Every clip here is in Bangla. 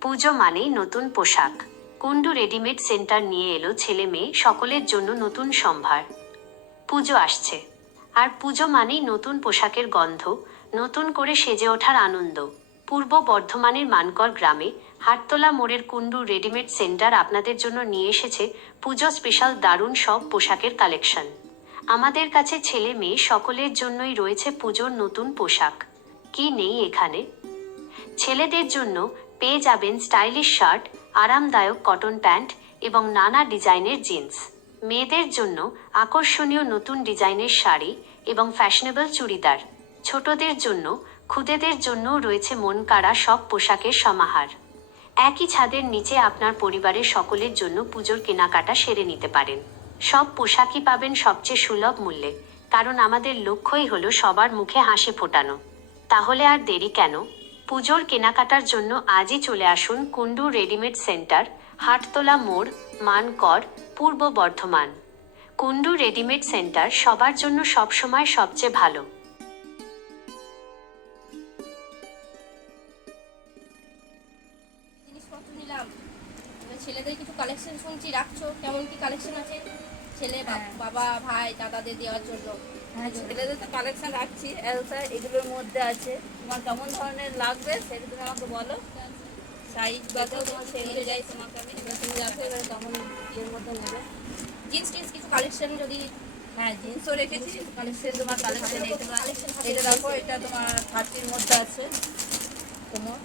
পুজো মানেই নতুন পোশাক। কুন্ডু রেডিমেড সেন্টার নিয়ে এলো ছেলে মেয়ে সকলের জন্য নতুন সম্ভার। পুজো আসছে। আর পুজো মানেই নতুন পোশাকের গন্ধ, নতুন করে সেজে ওঠার আনন্দ। পূর্ব বর্ধমানের মানকর গ্রামে হাটতলা মোড়ের কুন্ডু রেডিমেড সেন্টার আপনাদের জন্য নিয়ে এসেছে পুজো স্পেশাল দারুণ সব পোশাকের কালেকশন। আমাদের কাছে ছেলে মেয়ে সকলের জন্যই রয়েছে পুজোর নতুন পোশাক। কি নেই এখানে? ছেলেদের জন্য পেয়ে যাবেন স্টাইলিশ শার্ট, আরামদায়ক কটন প্যান্ট এবং নানা ডিজাইনের জিন্স। মেয়েদের জন্য আকর্ষণীয় নতুন ডিজাইনের শাড়ি এবং ফ্যাশনেবল চুড়িদার। ছোটদের জন্য, খুদেদের জন্যও রয়েছে মন কাড়া সব পোশাকের সমাহার। একই ছাদের নিচে আপনার পরিবারের সকলের জন্য পুজোর কেনাকাটা সেরে নিতে পারেন। সব পোশাকই পাবেন সবচেয়ে সুলভ মূল্যে, কারণ আমাদের লক্ষ্যই হলো সবার মুখে হাসি ফোটানো। তাহলে আর দেরি কেন? পুজোর কেনাকাটার জন্য আজই চলে আসুন কুন্ডু রেডিমেড সেন্টার, হাটতলা মোড় মানকর পূর্ব বর্ধমান। কুন্ডু রেডিমেড সেন্টার সবার জন্য সবসময় সবচেয়ে ভালো। ছেলেদের কিছু কালেকশন শুনছি, রাখছো? কেমন কি কালেকশন আছে? ছেলে হ্যাঁ। বাবা ভাই দাদাদের দেওয়ার জন্য। ছেলেদের তো কালেকশন রাখছি। এলসা এগুলোর মধ্যে আছে। তোমার কেমন ধরনের লাগবে সেটা তুমি আমাকে বলো। সাইজ বাতাও তোমার সেই অনুযায়ী তোমাকে আমি এবার তুমি দেখো এবার কেমন এর মধ্যে নেবে। জিন্স টিন্স কিছু কালেকশন যদি হ্যাঁ জিন্সও রেখেছি কালেকশন তোমার কালেকশন এটা দেখো এটা তোমার থার্টির মধ্যে আছে। তোমার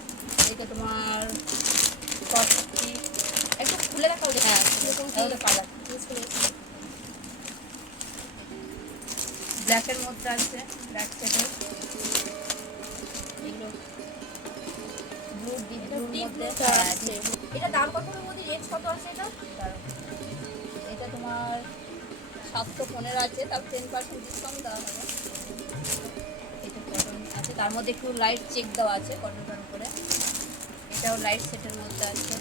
এটা তোমার ফর্টি একটু খুলে দেখাও যে হ্যাঁ কালার আছে। ব্ল্যাকের মধ্যে আছে ব্ল্যাক এটা টা হ্যাঁ, আছে। এটা দাম কত রেট কত আছে এটা? এটা তোমার সাতশো পনেরো আছে তার টেন পার্সেন্ট ডিসকাউন্ট দেওয়া হবে। এটা কটন আছে। তার মধ্যে একটু লাইট চেক দেওয়া আছে কটনটার উপরে এটাও লাইট সেটের মধ্যে আছে।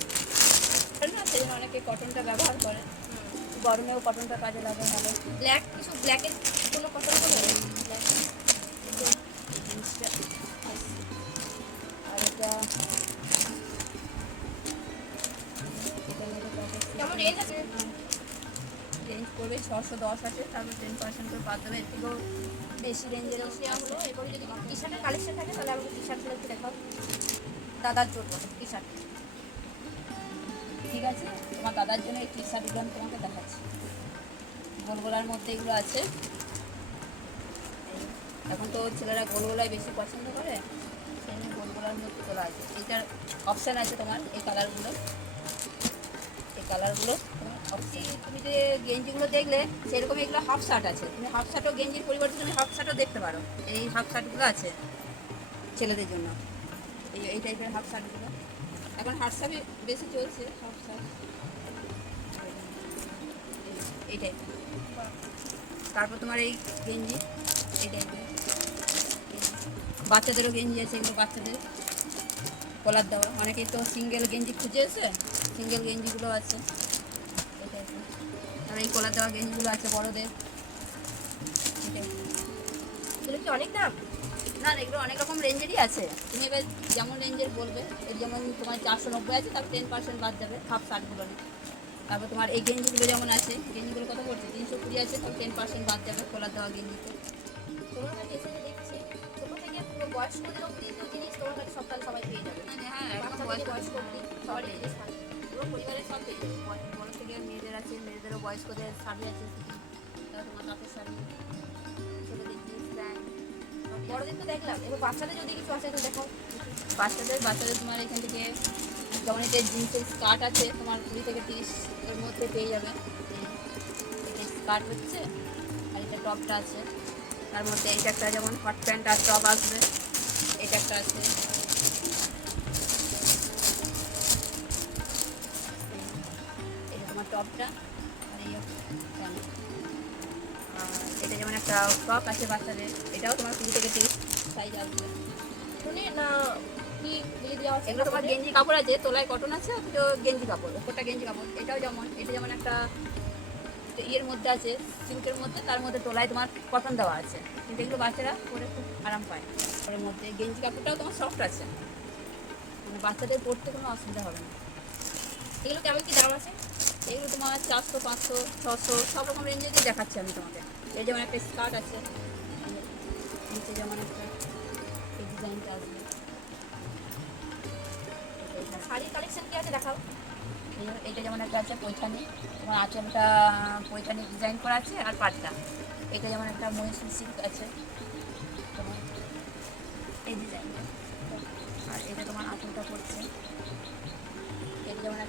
না সেজন্য অনেকে কটনটা ব্যবহার করে। গরমেও কটনটা কাজে লাগে ভালো। ব্ল্যাক কিছু ব্ল্যাকের কোনো কত ছশো দশ আছে, তারপর টেন পার্সেন্ট করে বাদ দেবে, এর থেকেও বেশি রেঞ্জের নেওয়া হলো এবং যদি টি শার্টের কালেকশন থাকে, তাহলে আমাকে টি শার্টগুলো একটু দেখাও। দাদার জন্য টি শার্ট ঠিক আছে? তোমার দাদার জন্য এই টি শার্টগুলো আমি তোমাকে দেখাচ্ছি। গোলগোলার মধ্যে এগুলো আছে। এখন তো ছেলেরা গোলগোলাই বেশি পছন্দ করে, সেই জন্য গোলগোলার মধ্যে তোলা আছে। এইটার অপশান আছে তোমার, এই কালারগুলো এই কালারগুলো তুমি যে গেঞ্জিগুলো দেখলে সেরকম এগুলো হাফ শার্ট আছে। তুমি হাফ শার্টও গেঞ্জির পরিবর্তে তুমি হাফ শার্টও দেখতে পারো। এই হাফ শার্টগুলো আছে ছেলেদের জন্য। এই এই টাইপের হাফ শার্টগুলো এখন হাফ শার্টই বেশি চলছে হাফ শার্ট এই টাইপের তারপর তোমার এই গেঞ্জি, এই টাইপের বাচ্চাদেরও গেঞ্জি আছে এগুলো বাচ্চাদের। কলার দেওয়া। অনেকেই তো সিঙ্গেল গেঞ্জি খুঁজে এসে সিঙ্গেল গেঞ্জিগুলো আছে। আর এই কলার দেওয়া গেঞ্জিগুলো আছে বড়দের। এগুলো কি অনেক দাম? না এগুলো অনেক রকম রেঞ্জেরই আছে। তুমি এবার যেমন রেঞ্জের বলবে এর যেমন তোমার চারশো নব্বই আছে তার টেন পার্সেন্ট বাদ যাবে হাফ শার্টগুলো তারপর তোমার এই গেঞ্জিগুলো যেমন আছে গেঞ্জিগুলো কত পড়ছে? তিনশো কুড়ি আছে তার টেন পার্সেন্ট বাদ যাবে খোলা দেওয়া গেঞ্জিতে তোমার কাছে এসে দেখছি ছোট থেকে পুরো বয়স্কদের অবধি তো জিনিস তোমার কাছে সপ্তাহে সবাই পেয়ে যাবে। হ্যাঁ বয়স্ক বয়স্ক থাকে পুরো পরিবারের সব পেয়ে যাবে। থেকে মেয়েদের আছে, মেয়েদেরও বয়স্কদের শাড়ি আছে তোমার শাড়ি জিন্স প্যান্ট তো দেখলাম। এবার বাচ্চাদের যদি কিছু দেখাও বাচ্চাদের বাচ্চাদের তোমার এখান থেকে যেমন এটা জিন্সের আছে, তোমার কুড়ি থেকে মধ্যে পেয়ে যাবে। এটা হচ্ছে, আর এটা আছে। তার মধ্যে এইটা একটা যেমন হট প্যান্ট আর টপ আসবে এটা একটা আছে। টপটা। আর এই এটা যেমন একটা টপ আছে বাচ্চাদের এটাও তোমার কুড়ি থেকে তিরিশ সাইজ আসবে শুনে না কি এগুলো তোমার গেঞ্জি কাপড় আছে তোলায় কটন আছে তো গেঞ্জি কাপড় ওপরটা গেঞ্জি কাপড়। এটাও যেমন এটা যেমন একটা ইয়ের মধ্যে আছে সিল্কের মধ্যে তার মধ্যে তোলায় তোমার কটন দেওয়া আছে। কিন্তু এগুলো বাচ্চারা পরে খুব আরাম পায়। ওর মধ্যে গেঞ্জি কাপড়টাও তোমার সফট আছে। মানে বাচ্চাদের পরতে কোনো অসুবিধা হবে না। এগুলো কেমন কি দাম আছে? এগুলো তোমার চারশো, পাঁচশো, ছশো, সব রকম রেঞ্জে দিয়ে দেখাচ্ছি আমি তোমাকে। এই যেমন একটা স্কার্ট আছে, নিচে যেমন একটা এই ডিজাইনটা এটা- শাড়ির কালেকশন কি আছে দেখাও? এই- এইটা যেমন একটা আছে পৈঠানি তোমার আঁচলটা পৈঠানি ডিজাইন করা আছে আর পাটটা। এটা যেমন একটা মহিষী সিল্ক আছে।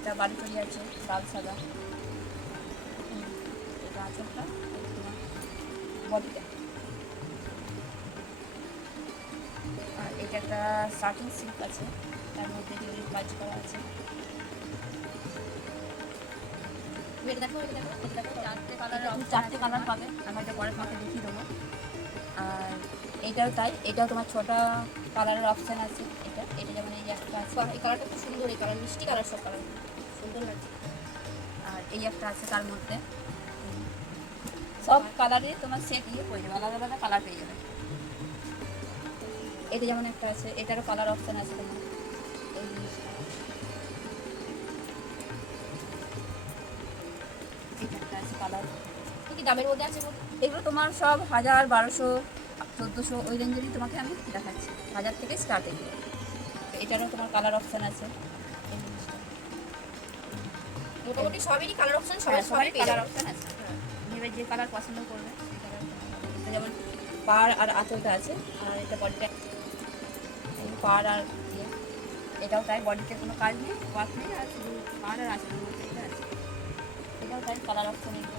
এটা যেমন একটা আছে লাল সাদা। এটা আঁচলটা বডিটা। আর এটা একটা সার্টিন সিল্ক আছে তার মধ্যে জরির কাজ করা আছে। এটা দেখো এটা দেখো এটা দেখো চারটে কালারের চারটে কালার পাবে আমি এটা পরে তোমাকে দেখিয়ে দেবো। আর এটাও তাই, এটাও তোমার ছটা কালারের অপশান আছে, এটা এটা যেমন এই একটা আছে এই কালারটা খুব সুন্দর, এই কালার মিষ্টি কালার সব কালার সুন্দর লাগছে আর এই একটা আছে তার মধ্যে সব কালারে তোমার সেট ইয়ে পেয়ে যাবে, আলাদা আলাদা কালার পেয়ে যাবে। এটা যেমন একটা আছে, এটারও কালার অপশান আছে তোমার। এই এটা একটা আছে কালার কি দামের মধ্যে আছে এগুলো তোমার সব হাজার বারোশো চোদ্দোশো ওই রেঞ্জেরই তোমাকে আমি দেখাচ্ছি। হাজার থেকে স্টার্ট এগুলো এটারও তোমার কালার অপশান আছে। মোটামুটি সবেরই কালার অপশন সবাই হ্যাঁ, সবাই কালার অপশান আছে। এবার যে কালার পছন্দ করবে সেই কালার যেমন পাড় আর আঁচলটা আছে আর এটা বডিটা পাড় আর ইয়ে এটাও তাই বডিতে কোনো কাজ নেই ওয়ার্ক নেই আর শুধু পাড় আর আঁচলের মধ্যে এটা আছে। এটাও তাই কালার অপশান এগুলো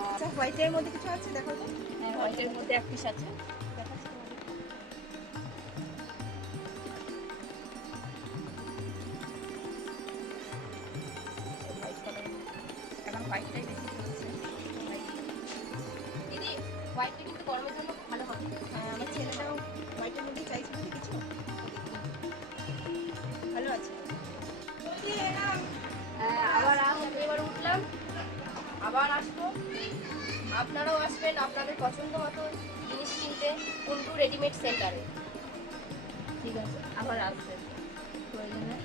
আচ্ছা হোয়াইটের মধ্যে কিছু আছে? দেখো তো। হ্যাঁ, হোয়াইটের মধ্যে এক পিস আছে। হোয়াইট কালার এখন হোয়াইটটাই আবার আসব। আপনারাও আসবেন আপনাদের পছন্দ মতো জিনিস কিনতে কুন্টু রেডিমেড সেন্টারে। ঠিক আছে আবার আসবেন। প্রয়োজনে